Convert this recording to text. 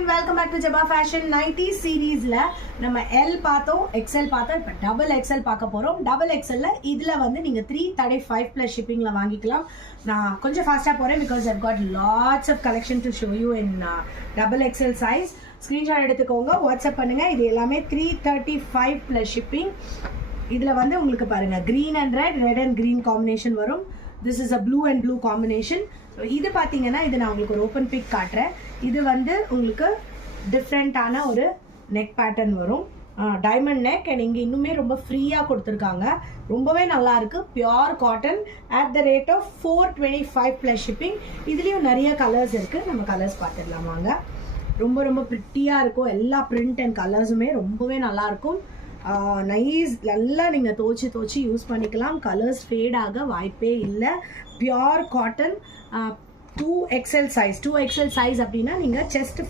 and welcome back to Jabba Fashion 90 சீரீஸ்ல நம்ம L பார்த்தோம், XL பார்த்தோம். இப்போ டபுள் XL பார்க்க போறோம். டபுள் XL இதுல வந்து நீங்க 335 plus shippingல வாங்கிக்கலாம். நான் கொஞ்சம் ஃபாஸ்டா போறேன் because I've got lots of collection to show you in double XL size. Screenshot எடுத்துக்கோங்க, வாட்ஸ்அப் பண்ணுங்க. இது எல்லாமே 335 plus shipping. இதுல வந்து உங்களுக்கு பாருங்க green and red and green combination வரும். This is a blue and blue combination. So இது பாத்தீங்கன்னா இது நான் உங்களுக்கு ஒரு ஓப்பன் பிக் காட்டுறேன். இது வந்து உங்களுக்கு டிஃப்ரெண்டான ஒரு நெக் பேட்டர்ன் வரும், டைமண்ட் நெக். அண்ட் இங்கே இன்னுமே ரொம்ப ஃப்ரீயாக கொடுத்துருக்காங்க, ரொம்பவே நல்லா இருக்கு. Pure cotton at the rate of 425 plus shipping. இதுலேயும் நிறைய கலர்ஸ் இருக்குது, நம்ம கலர்ஸ் பார்த்துடலாம் வாங்க. ரொம்ப ரொம்ப ப்ரிட்டியாக இருக்கும், எல்லா பிரிண்ட் அண்ட் கலர்ஸுமே ரொம்பவே நல்லாயிருக்கும். நைஸ், நல்லா நீங்கள் துவச்சி யூஸ் பண்ணிக்கலாம். கலர்ஸ் ஃபேட் ஆக வாய்ப்பே இல்லை. Pure cotton, 2XL size. 2XL size அப்படின்னா நீங்கள் செஸ்ட்